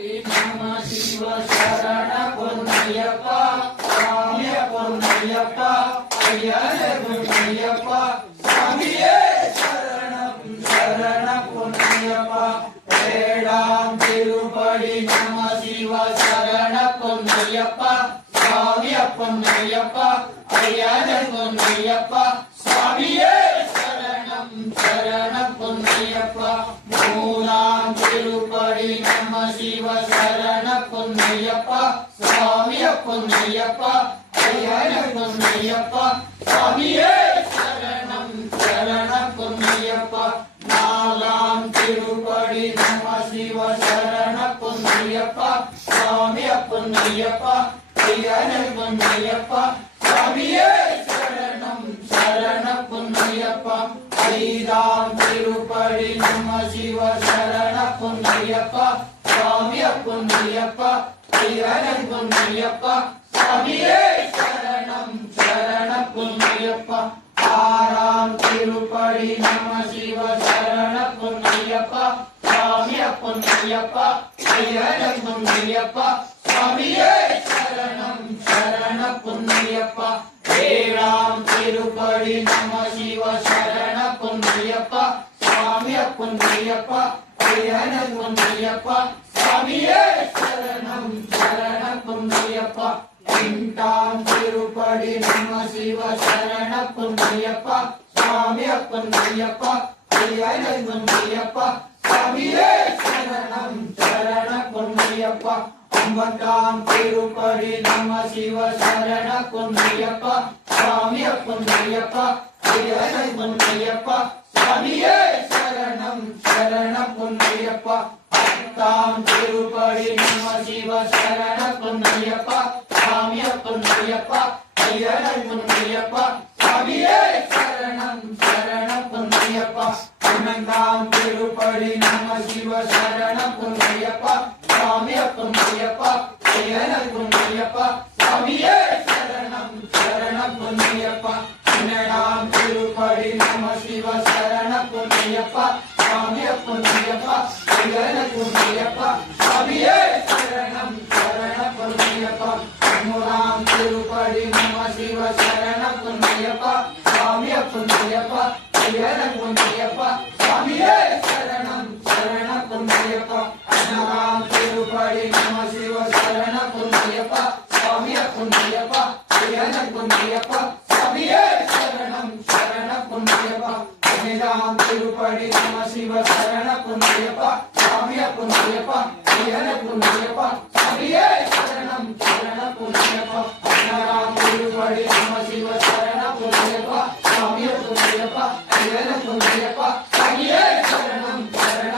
நம சிவ சரண பொன்னையப்பா சாமிய பொன்னையப்பா ஐயனே பொன்னையப்பா சாமியே சரணம் சரண பொன்னையப்பா ஏழாம் திருப்படி நம சிவ சரண பொன்னையப்பா சாமிய பொன்னையப்பா ஐயனே பொன்னையப்பா சாமியே சரணம் சரண பொன்னையப்பா மூலாம் திருப்படி நம சிவ சரண பொன்னையப்பா சாமிய பொன்னையப்பா ஐயன பொன்னையப்பா சாமியே சரணம் சரண பொன்னையப்பா நாலாம் திருப்படி நம சிவ சரண பொன்னையப்பா சாமிய பொன்னையப்பா ஐயன பொன்னையப்பா சாமியே சரணம் சரண பொன்னையப்பா ஐந்தாம் திருப்படி நம சிவ சரண பொன்னையப்பா சாமிய பொன்னையப்பா ஐயன பொன்னையப்பா சாமியே சரணம் சரண பொன்னையப்பா ஆறாம் திருப்படி நம சிவ சரண பொன்னையப்பா சாமிய பொன்னையப்பா ஐயன பொன்னையப்பா சாமியே சரணம் சரண பொன்னையப்பா ஏழாம் திருப்படி நம சிவ சரண பொன்னையப்பா சாமிய பொன்னையப்பா ஐயன பொன்னையப்பா சாமியே சரணம் சரண பொன்னையப்பா எட்டாம் திருப்படி நம சிவ சரண பொன்னையப்பா சாமிய பொன்னையப்பா ஐயன பொன்னையப்பா சாமியே சரணம் சரண பொன்னையப்பா ஒன்பதாம் திருப்படி நம சிவ சரண பொன்னையப்பா சாமிய பொன்னையப்பா ஐயன பொன்னையப்பா சாமியே சரணம் சரண பொன்னையப்பா பத்தாம் திருப்படி நம சிவ சரண பொன்னையப்பா சாமிய பொன்னையப்பா ஐயன பொன்னையப்பா சாமியே சரணம் சரண பொன்னையப்பா பன்னெண்டாம் திருப்படி நம சிவ சரண பொன்னையப்பா சாமிய பொன்னையப்பா ஐயன பொன்னையப்பா சாமியே சரணம் சரண பொன்னையப்பா பன்னிரண்டாம் திருப்படி நம சிவ சரண பொன்னையப்பா சாமிய பொன்னையப்பா ஐயன பொன்னையப்பா சாமியே சரணம் சரண பொன்னையப்பா பதிமூணாம் திருப்படி நம சிவ சரண பொன்னையப்பா சாமிய பொன்னையப்பா ஐயன பொன்னையப்பா சாமியே சரணம் சரண பொன்னையப்பா பதினாறாம் திருப்படி நம சிவ சரண பொன்னையப்பா சாமிய பொன்னையப்பா ஐயன பொன்னையப்பா சாமியே சரணம் சரண பொன்னையப்பா பதினேழாம் திருப்படி நம சிவ சரண பொன்னையப்பா சாமிய பொன்னையப்பா ஐயன பொன்னையப்பா சாமியே சரணம் சரண பொன்னையப்பா பதினாறாம் திருப்படி நம சிவ சரண பொன்னையப்பா சாமிய பொன்னையப்பா ஐயன பொன்னையப்பா சாமியே சரணம் சரண